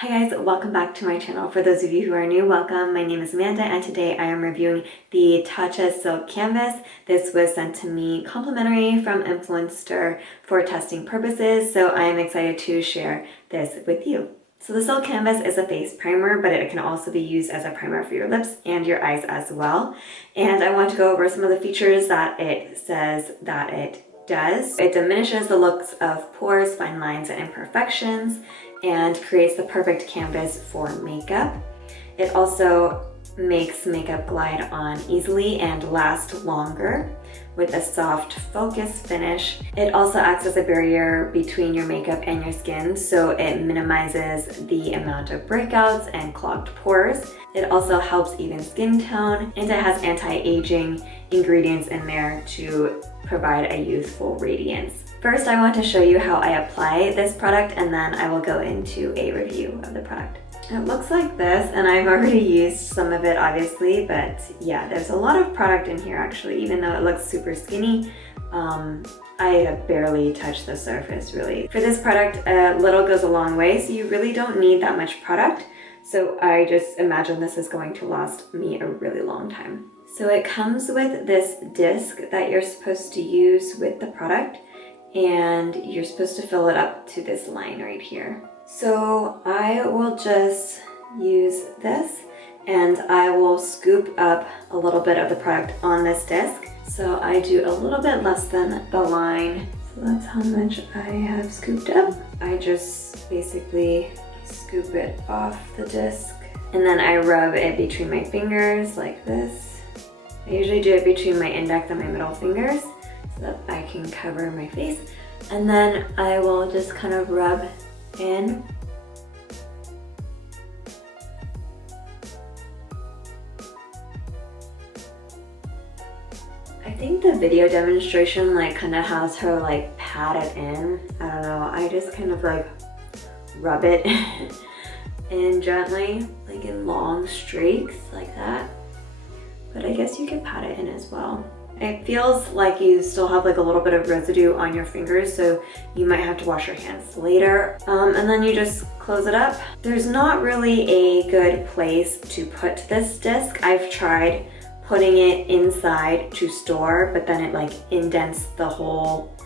Hi guys, welcome back to my channel. For those of you who are new, welcome. My name is Amanda and today I am reviewing the Tatcha Silk Canvas. This was sent to me complimentary from Influenster for testing purposes, so I am excited to share this with you. So the Silk Canvas is a face primer, but it can also be used as a primer for your lips and your eyes as well. And I want to go over some of the features that it says that it does. It diminishes the looks of pores, fine lines, and imperfections, and creates the perfect canvas for makeup. It also makes makeup glide on easily and last longer with a soft focus finish. It also acts as a barrier between your makeup and your skin, so it minimizes the amount of breakouts and clogged pores. It also helps even skin tone, and it has anti-aging ingredients in there to provide a youthful radiance. First, I want to show you how I apply this product, and then I will go into a review of the product. It looks like this, and I've already used some of it obviously, but yeah, there's a lot of product in here actually, even though it looks super skinny. I have barely touched the surface really. For this product, a little goes a long way, so you really don't need that much product. So I just imagine this is going to last me a really long time. So it comes with this disc that you're supposed to use with the product, and you're supposed to fill it up to this line right here. So I will just use this, and I will scoop up a little bit of the product on this disc. So I do a little bit less than the line. So that's how much I have scooped up. I just basically scoop it off the disc, and then I rub it between my fingers like this. I usually do it between my index and my middle fingers so that I can cover my face. And then I will just kind of rub in. I think the video demonstration kind of has her pat it in. I don't know, I just kind of rub it in gently, in long streaks like that. But I guess you can pat it in as well. It feels like you still have a little bit of residue on your fingers, so you might have to wash your hands later. And then you just close it up. There's not really a good place to put this disc. I've tried putting it inside to store, but then it indents the whole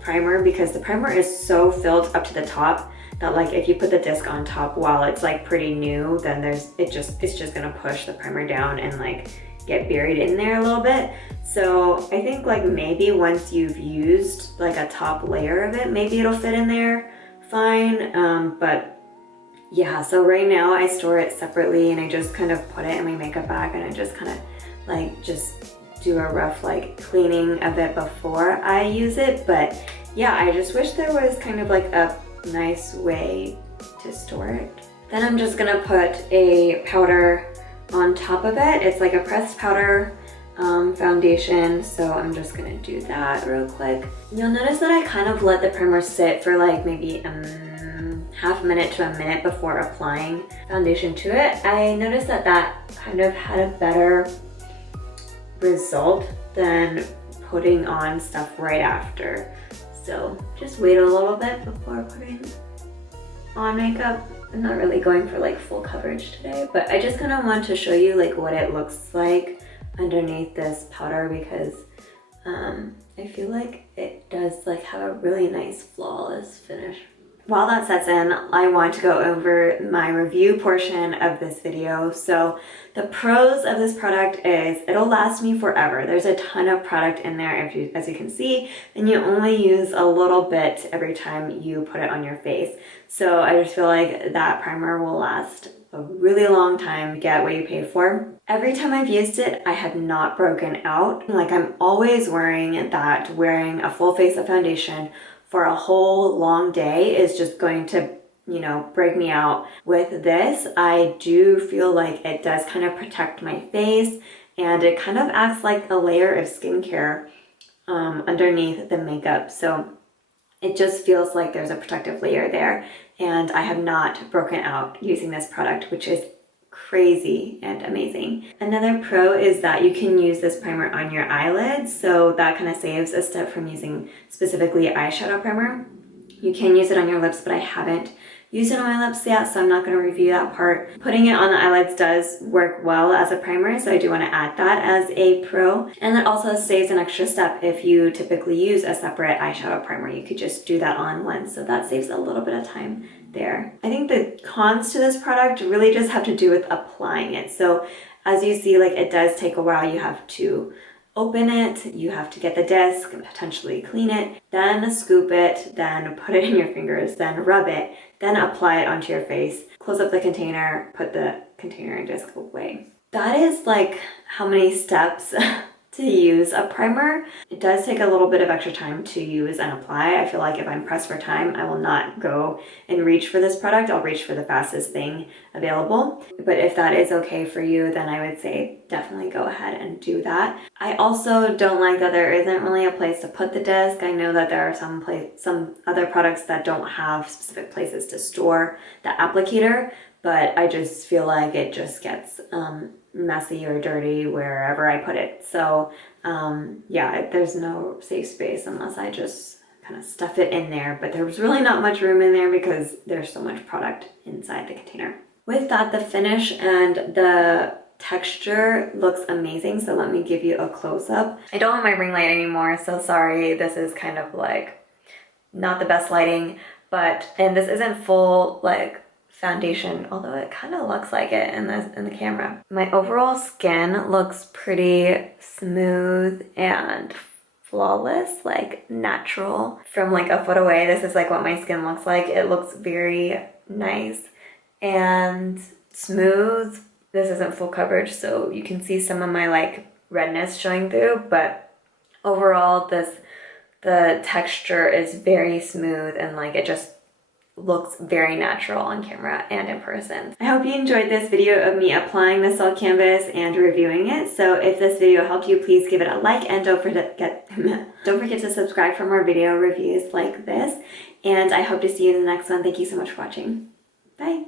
primer, because the primer is so filled up to the top that if you put the disc on top while it's pretty new, then it's just gonna push the primer down and get buried in there a little bit. So I think maybe once you've used a top layer of it, maybe it'll fit in there fine. But yeah, so right now I store it separately, and I just kind of put it in my makeup bag, and I just kind of just do a rough cleaning of it before I use it. But yeah, I just wish there was kind of a nice way to store it. Then I'm just gonna put a powder on top of it. It's a pressed powder foundation, so I'm just gonna do that real quick. You'll notice that I kind of let the primer sit for maybe half a minute to a minute before applying foundation to it. I noticed that kind of had a better result than putting on stuff right after. So just wait a little bit before putting on makeup. I'm not really going for full coverage today, but I just kind of want to show you what it looks like underneath this powder, because I feel like it does have a really nice flawless finish. While that sets in, I want to go over my review portion of this video. So the pros of this product is it'll last me forever. There's a ton of product in there, as you can see, and you only use a little bit every time you put it on your face. So I just feel like that primer will last a really long time. Get what you pay for. Every time I've used it, I have not broken out. I'm always worrying that wearing a full face of foundation for a whole long day is just going to, break me out. With this, I do feel like it does kind of protect my face, and it kind of acts like a layer of skincare underneath the makeup. So it just feels like there's a protective layer there, and I have not broken out using this product, which is crazy and amazing. Another pro is that you can use this primer on your eyelids, so that kind of saves a step from using specifically eyeshadow primer. You can use it on your lips, but I haven't used it on my lips yet, so I'm not going to review that part. Putting it on the eyelids does work well as a primer, so I do want to add that as a pro. And it also saves an extra step if you typically use a separate eyeshadow primer. You could just do that on once, so that saves a little bit of time there. I think the cons to this product really just have to do with applying it. So as you see, like, it does take a while. You have to open it, you have to get the disc and potentially clean it, then scoop it, then put it in your fingers, then rub it, then apply it onto your face, close up the container, put the container and disc away. That is like how many steps to use a primer. It does take a little bit of extra time to use and apply. I feel like if I'm pressed for time, I will not go and reach for this product. I'll reach for the fastest thing available. But if that is okay for you, then I would say definitely go ahead and do that. I also don't like that there isn't really a place to put the disc. I know that there are some other products that don't have specific places to store the applicator, but I just feel like it just gets messy or dirty wherever I put it. So yeah, there's no safe space unless I just kind of stuff it in there, but there's really not much room in there because there's so much product inside the container. With that, the finish and the texture looks amazing, so let me give you a close-up. I don't have my ring light anymore, so sorry, this is kind of like not the best lighting, and this isn't full like foundation, although it kind of looks like it in the camera. My overall skin looks pretty smooth and flawless, like natural. From like a foot away, this is like what my skin looks like. It looks very nice and smooth. This isn't full coverage, so you can see some of my like redness showing through, but overall the texture is very smooth and like it just looks very natural on camera and in person. I hope you enjoyed this video of me applying the Silk Canvas and reviewing it. So if this video helped you, please give it a like and don't forget to subscribe for more video reviews like this. And I hope to see you in the next one. Thank you so much for watching. Bye.